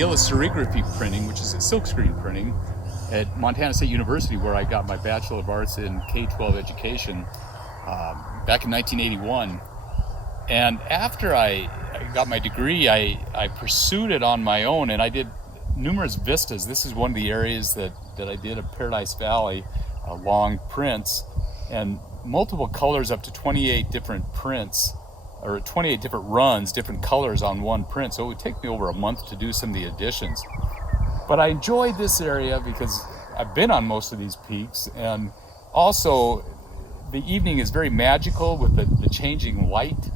deal with serigraphy printing, which is silkscreen printing, at Montana State University, where I got my Bachelor of Arts in K-12 education back in 1981. And after I got my degree, I pursued it on my own, and I did numerous vistas. This is one of the areas that I did at Paradise Valley, long prints, and multiple colors, up to 28 different prints, or 28 different runs, different colors on one print. So it would take me over a month to do some of the additions. But I enjoyed this area because I've been on most of these peaks, and also the evening is very magical with the changing light,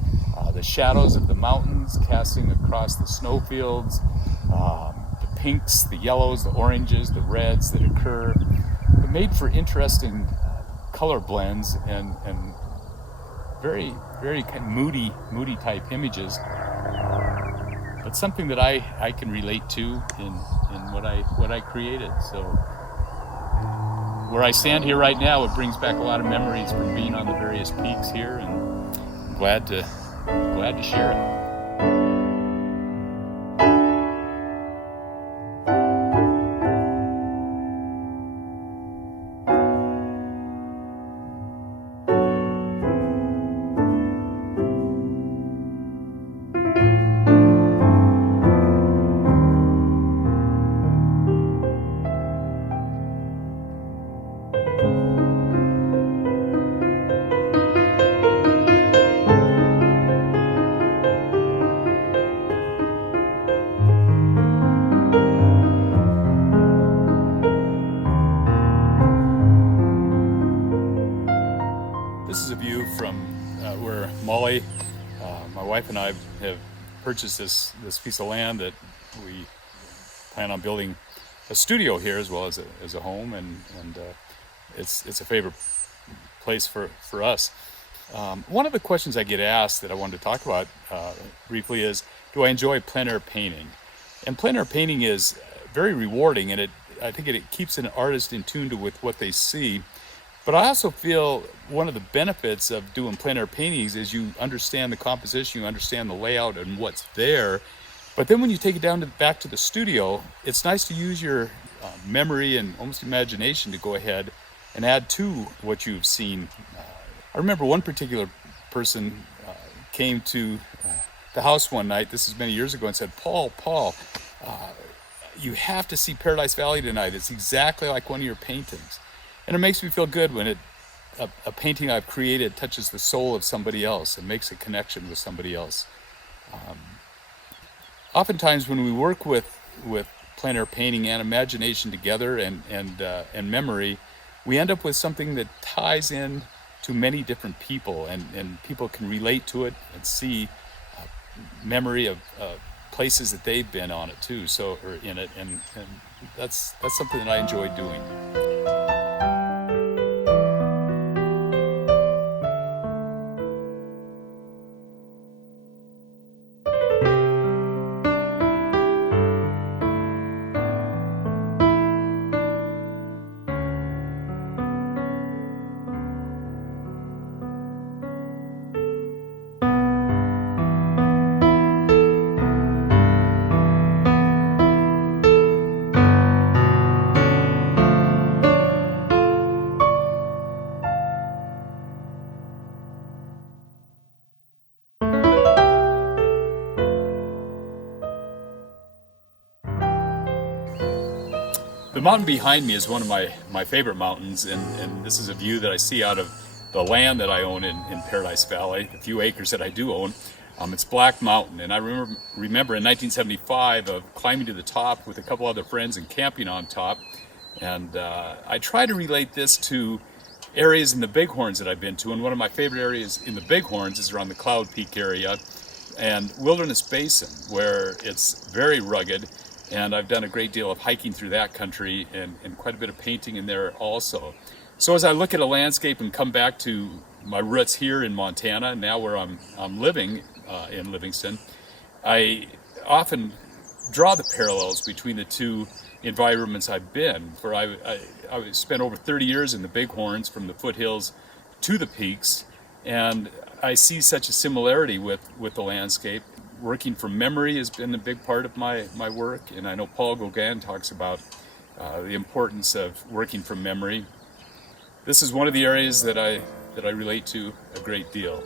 the shadows of the mountains casting across the snowfields, the pinks, the yellows, the oranges, the reds that occur. It made for interesting color blends and very, very kind of moody type images, but something that I can relate to in what I created. So where I stand here right now, it brings back a lot of memories from being on the various peaks here, and I'm glad to share it. This is a view from where Molly, my wife, and I have purchased this piece of land that we plan on building a studio here as well as a home, and it's a favorite place for us. One of the questions I get asked that I wanted to talk about briefly is, do I enjoy plein air painting? And plein air painting is very rewarding, and I think it keeps an artist in tune with what they see. But I also feel one of the benefits of doing plein air paintings is you understand the composition, you understand the layout and what's there. But then when you take it back to the studio, it's nice to use your memory and almost imagination to go ahead and add to what you've seen. I remember one particular person came to the house one night, this is many years ago, and said, Paul, you have to see Paradise Valley tonight. It's exactly like one of your paintings. And it makes me feel good when a painting I've created touches the soul of somebody else and makes a connection with somebody else. Oftentimes when we work with plein air painting and imagination together and memory, we end up with something that ties in to many different people, and people can relate to it and see memory of places that they've been on it too, or in it, and that's something that I enjoy doing. The mountain behind me is one of my favorite mountains, and this is a view that I see out of the land that I own in Paradise Valley, the few acres that I do own. It's Black Mountain, and I remember in 1975 of climbing to the top with a couple other friends and camping on top, and I try to relate this to areas in the Bighorns that I've been to, and one of my favorite areas in the Bighorns is around the Cloud Peak area and Wilderness Basin, where it's very rugged. And I've done a great deal of hiking through that country and quite a bit of painting in there also. So as I look at a landscape and come back to my roots here in Montana, now where I'm living in Livingston, I often draw the parallels between the two environments I've been. For I spent over 30 years in the Bighorns, from the foothills to the peaks, and I see such a similarity with the landscape. working from memory has been a big part of my work, and I know Paul Gauguin talks about the importance of working from memory. This is one of the areas that I relate to a great deal.